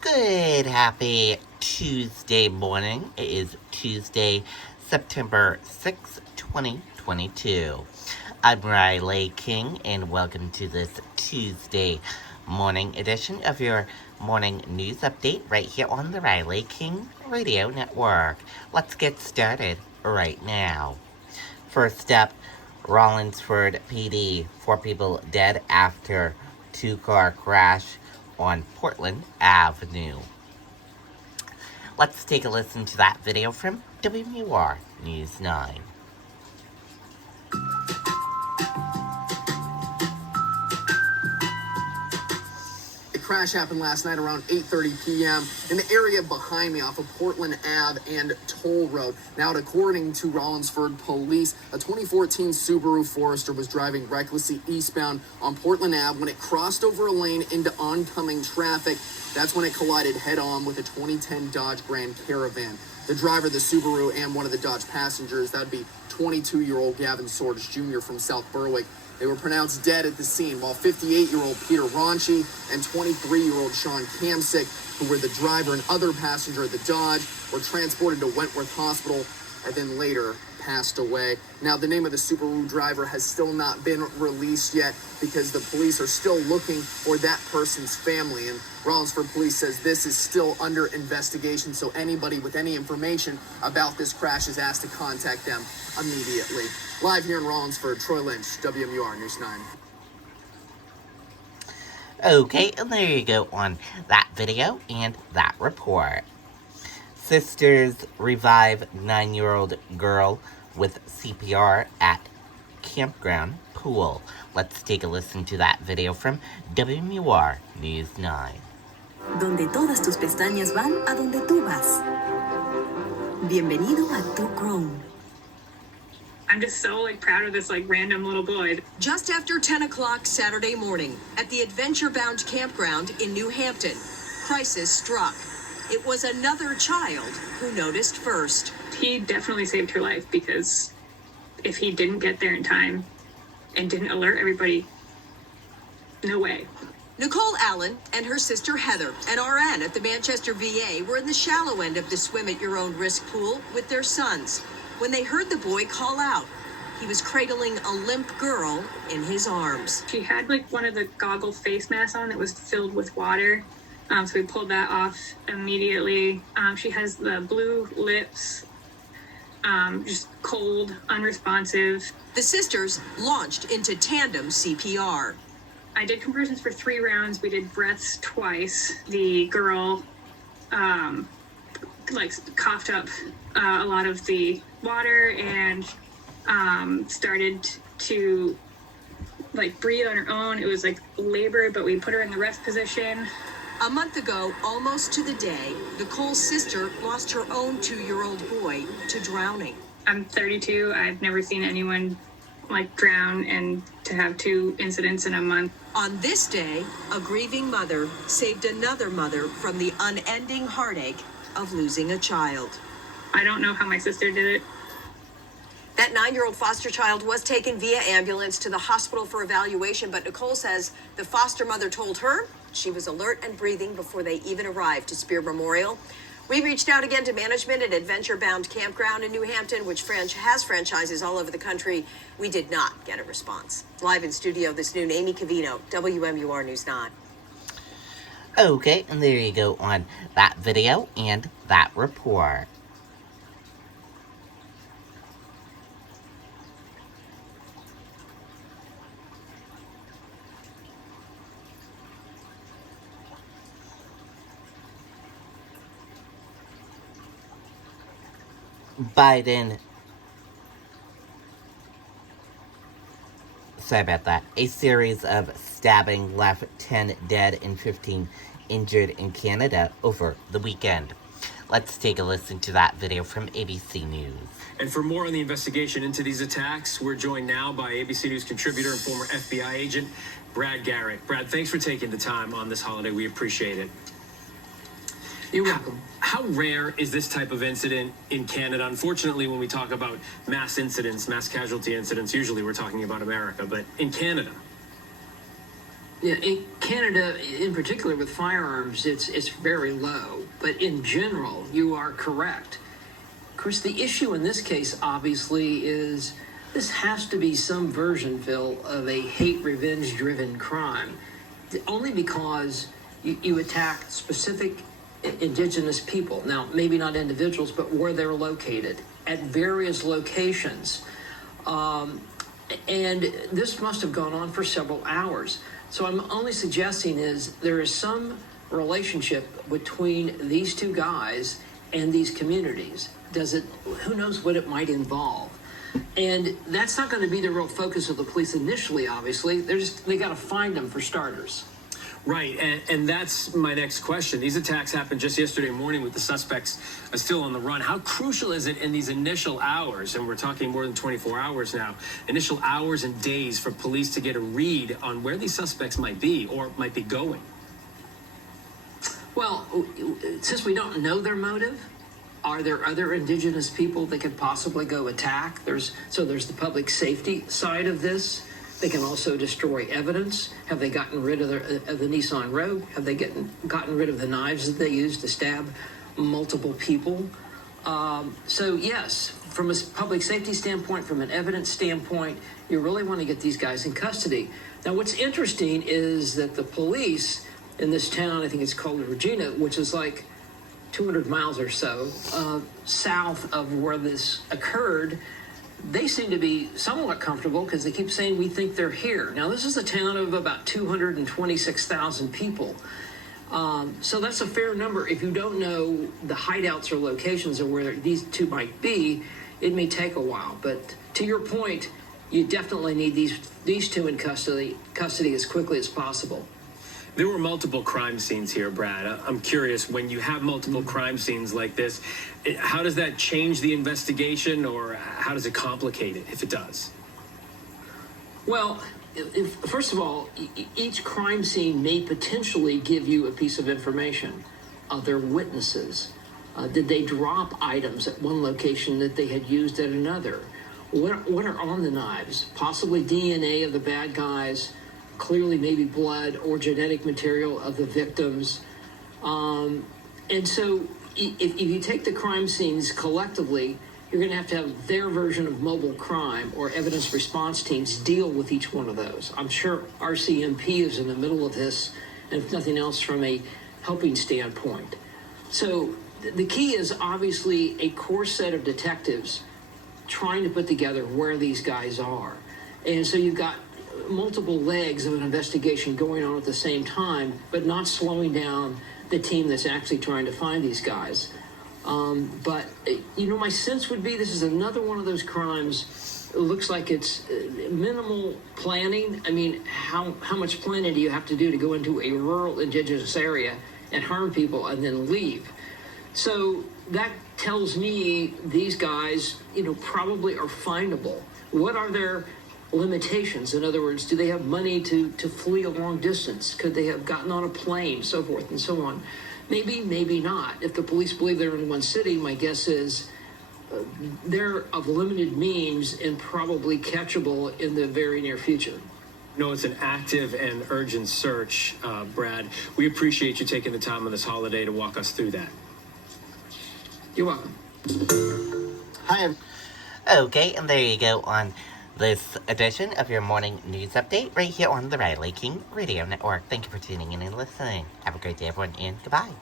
Good, happy Tuesday morning. It is Tuesday, September 6th, 2022. I'm Riley King, and welcome to this Tuesday morning edition of your morning news update right here on the Riley King Radio Network. Let's get started right now. First up, Rollinsford PD. 4 people dead after 2-car crash on Portland Avenue. Let's take a listen to that video from WMUR News 9. The crash happened last night around 8:30 p.m. in the area behind me off of Portland Ave and Toll Road. Now, according to Rollinsford police, a 2014 Subaru Forester was driving recklessly eastbound on Portland Ave when it crossed over a lane into oncoming traffic. That's when it collided head-on with a 2010 Dodge Grand Caravan. The driver, the Subaru, and one of the Dodge passengers, that would be 22-year-old Gavin Sorge Jr. from South Berwick. They were pronounced dead at the scene, while 58-year-old Peter Ronchi and 23-year-old Sean Kamsick, who were the driver and other passenger of the Dodge, were transported to Wentworth Hospital and then later passed away. Now, the name of the Subaru driver has still not been released yet because the police are still looking for that person's family. And Rollinsford Police says this is still under investigation, so anybody with any information about this crash is asked to contact them immediately. Live here in Rollinsford, Troy Lynch, WMUR News 9. Okay, and there you go on that video and that report. Sisters revive 9-year-old girl with CPR at campground pool. Let's take a listen to that video from WMUR News 9. Donde todas tus pestañas van a donde tú vas. Bienvenido a Tu Crown. I'm just so proud of this random little boy. Just after 10 o'clock Saturday morning at the Adventure Bound campground in Newhampton, crisis struck. It was another child who noticed first. He definitely saved her life because if he didn't get there in time and didn't alert everybody, no way. Nicole Allen and her sister Heather, an RN at the Manchester VA, were in the shallow end of the swim at your own risk pool with their sons when they heard the boy call out. He was cradling a limp girl in his arms. She had one of the goggle face masks on that was filled with water. So we pulled that off immediately. She has the blue lips, just cold, unresponsive. The sisters launched into tandem CPR. I did compressions for 3 rounds. We did breaths twice. The girl, coughed up a lot of the water and started to breathe on her own. It was labor, but we put her in the rest position. A month ago, almost to the day, Nicole's sister lost her own 2-year-old boy to drowning. I'm 32. I've never seen anyone drown, and to have 2 incidents in a month. On this day, a grieving mother saved another mother from the unending heartache of losing a child. I don't know how my sister did it. That 9-year-old foster child was taken via ambulance to the hospital for evaluation, but Nicole says the foster mother told her she was alert and breathing before they even arrived to Spear Memorial. We reached out again to management at Adventure Bound Campground in Newhampton, which has franchises all over the country. We did not get a response. Live in studio this noon, Amy Cavino, WMUR News 9. Okay, and there you go on that video and that report. Biden, sorry about that, a series of stabbing left 10 dead and 15 injured in Canada over the weekend. Let's take a listen to that video from ABC News. And for more on the investigation into these attacks, we're joined now by ABC News contributor and former FBI agent Brad Garrick. Brad, thanks for taking the time on this holiday. We appreciate it. You're welcome. How rare is this type of incident in Canada? Unfortunately, when we talk about mass incidents, mass casualty incidents, usually we're talking about America, but in Canada? Yeah, in Canada, in particular with firearms, it's very low. But in general, you are correct. Of course, the issue in this case, obviously, is this has to be some version, Phil, of a hate revenge-driven crime. Only because you attack specific indigenous people. Now, maybe not individuals, but where they're located at various locations. And this must have gone on for several hours. So I'm only suggesting is there is some relationship between these two guys and these communities. Who knows what it might involve? And that's not going to be the real focus of the police initially, obviously. They got to find them for starters. Right, and that's my next question. These attacks happened just yesterday morning with the suspects still on the run. How crucial is it in these initial hours, and we're talking more than 24 hours now, initial hours and days for police to get a read on where these suspects might be or might be going? Well, since we don't know their motive, are there other indigenous people that could possibly go attack? There's the public safety side of this. They can also destroy evidence. Have they gotten rid of the Nissan Rogue? Have they gotten rid of the knives that they used to stab multiple people? So yes, from a public safety standpoint, from an evidence standpoint, you really want to get these guys in custody. Now, what's interesting is that the police in this town, I think it's called Regina, which is like 200 miles or so south of where this occurred, they seem to be somewhat comfortable because they keep saying we think they're here. Now, this is a town of about 226,000 people. So that's a fair number. If you don't know the hideouts or locations of where these two might be, it may take a while. But to your point, you definitely need these two in custody as quickly as possible. There were multiple crime scenes here, Brad. I'm curious, when you have multiple crime scenes like this, how does that change the investigation, or how does it complicate it, if it does? Well, first of all, each crime scene may potentially give you a piece of information. Other witnesses. Did they drop items at one location that they had used at another? What are on the knives? Possibly DNA of the bad guys. Clearly maybe blood or genetic material of the victims. And so if you take the crime scenes collectively, you're going to have their version of mobile crime or evidence response teams deal with each one of those. I'm sure RCMP is in the middle of this, and if nothing else, from a helping standpoint. So the key is obviously a core set of detectives trying to put together where these guys are. And so you've got multiple legs of an investigation going on at the same time, but not slowing down the team that's actually trying to find these guys. But my sense would be this is another one of those crimes. It looks like it's minimal planning. I mean, how much planning do you have to do to go into a rural indigenous area and harm people and then leave? So that tells me these guys, probably are findable. What are their limitations? In other words, do they have money to flee a long distance? Could they have gotten on a plane, so forth and so on? Maybe, maybe not. If the police believe they're in one city, my guess is they're of limited means and probably catchable in the very near future. No, it's an active and urgent search, Brad. We appreciate you taking the time on this holiday to walk us through that. You're welcome. Hi. Okay, and there you go on this edition of your morning news update right here on the Riley King Radio Network. Thank you for tuning in and listening. Have a great day, everyone, and goodbye.